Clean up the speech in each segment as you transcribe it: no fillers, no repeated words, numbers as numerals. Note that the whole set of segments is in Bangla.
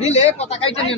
নিলে কথা কাইটা নিয়ে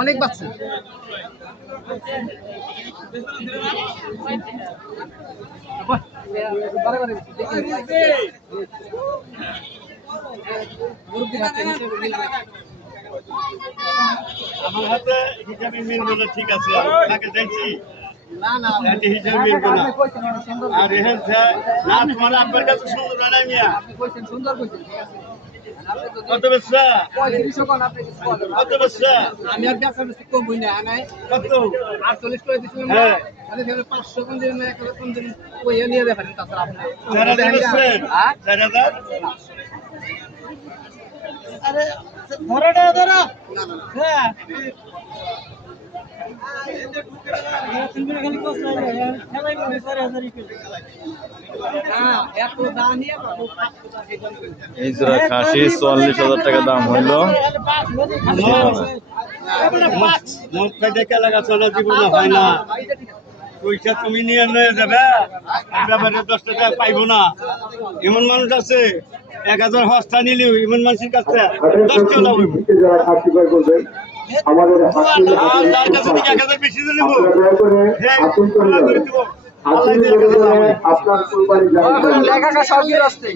অনেক বাচ্চা আমার হাতে হিসাবে মিলবে না, ঠিক আছে তাকে দেখছি না না হিসাবে মিলবে না। আর রেহেন না তোমার আপনার কাছে সুন্দর না মিয়া আপনি কইছেন সুন্দর কইছেন ঠিক আছে কত বেশা 35 কোন আপনি কিছু বলেন কত বেশা আমি আর বেচা বেশি কম হই না নাই কত 48 করে দিছিলাম হ্যাঁ মানে ধরে 500 কোন দিন না 1 কোন দিন কইয়া নিয়ে যাবেন তাছাড়া আপনি 4000 বেচছেন 4000 আরে ধরোটা ধরো হ্যাঁ এই জোড়া খাসি 44,000 টাকা দাম হইলো। মুখ খাইতে লাগা চলে জীবনে হয় না, পয়সা তুমি নিয়ে নিয়ে যাবে ব্যাপারে 10 টাকা পাইবো না। এমন মানুষ আছে 1000 হস্তা নিলেও এমন মানুষের কাছে 10 টাকা লাভ হইব। আমাদের তার কাছে থেকে 1000 বেশি দিয়ে নেবো, আপনার কুরবানি লেখাটা সবই রাস্তায়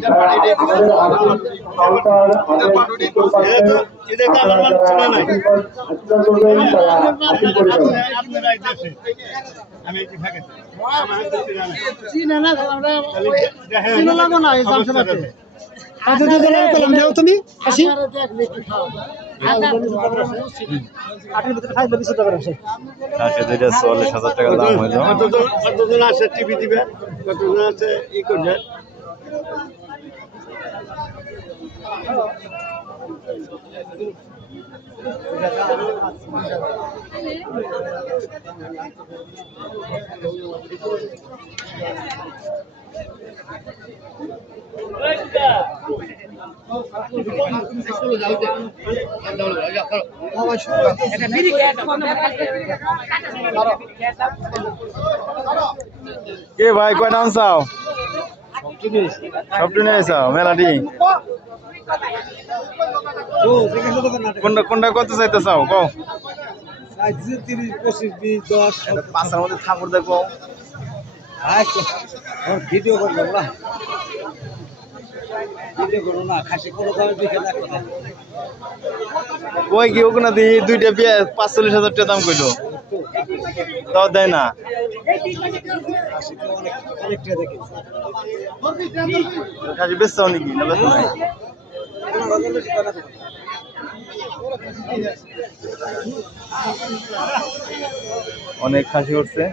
এটা তো আমার মানুষ ছিল না। আমি এটি থাকে চিনা না আমরা দেখেন চিনা লাগো না এই জামশাবাদে আচ্ছা তো যারা কলম দাও তুমি আসি খাসি দুইটা 44,000 টাকা দাম হইলো। কতজন আছে টিভি দিবে, কতজন আছে ই করবে। কে ভাই কয় দাম চাও? সবটি নিয়ে চাও মেলাটি? কোনটা কোনটা কত চাইতে চাও কও? 30 25 20 10 পাঁচটার মধ্যে ঠাকুর দেখো। ভিডিও করবো না ভিডিও করবো না খাসি কোনো দামে দেখে দেখো না কই কি ওখানে দিই দুইটা 45,000 টাকা দাম কইলো, তাও দেয় না। অনেকটা দেখে খাসি বেচছাও নাকি না বেচো নাই? অনেক খাসি উঠছে,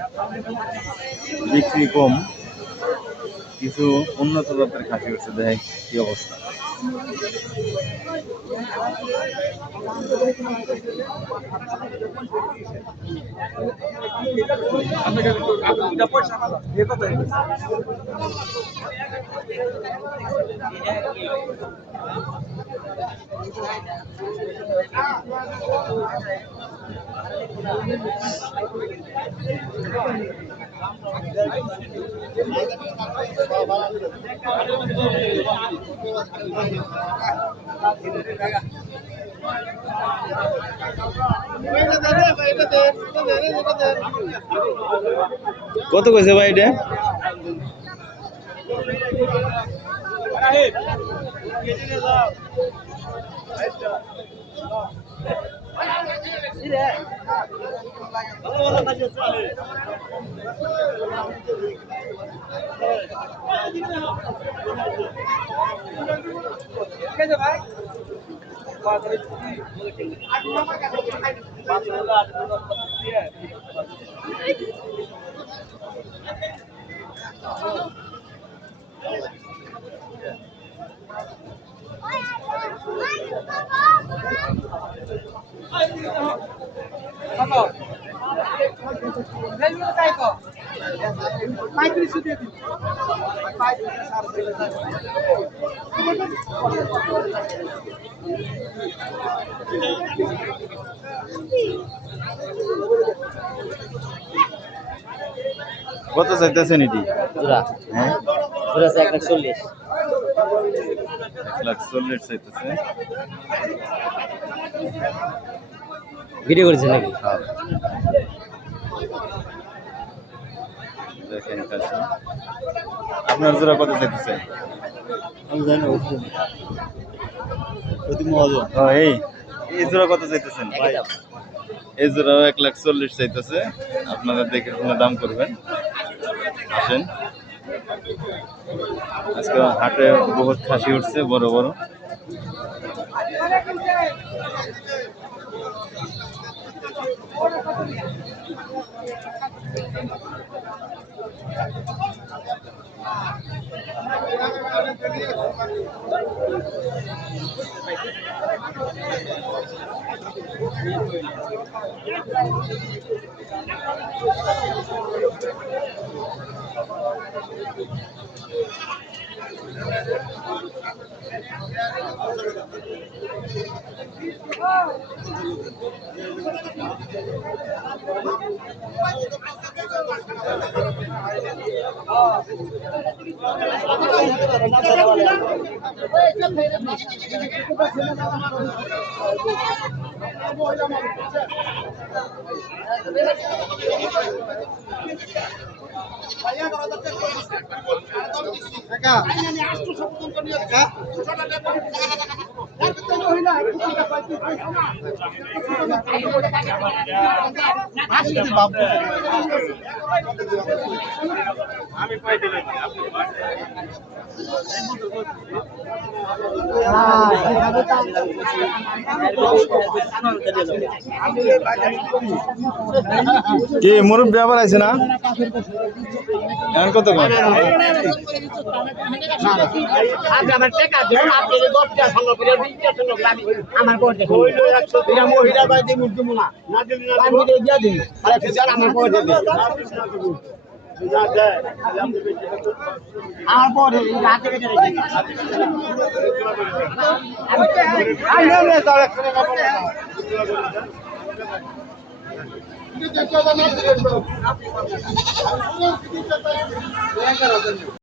বিক্রি কম, কিছু উন্নত জাতের খাসি উঠছে। দেখ কি অবস্থা। কত কইছে ভাই এটা? কত চাইতেছেন এটি? জোড়া হ্যাঁ, জোড়া আছে 140। 1,40,000 চাইতেছে। ভিডিও করেছেন নাকি? হ্যাঁ। দেখেন কাছে। আপনার জোড়া কত চাইতেছে? আমি জানি না অতি মজা ও এই জোড়া কত চাইতেছেন? একই দাম। এই জোড়াও 1,40,000 চাইতেছে। আপনারা দেখে শুনে দাম করবেন। আসেন, আজকে হাটে বহুত খাসি উঠছে বড় বড়। কি মুরব্বী আবার আছে না? এখন কত কম? আমার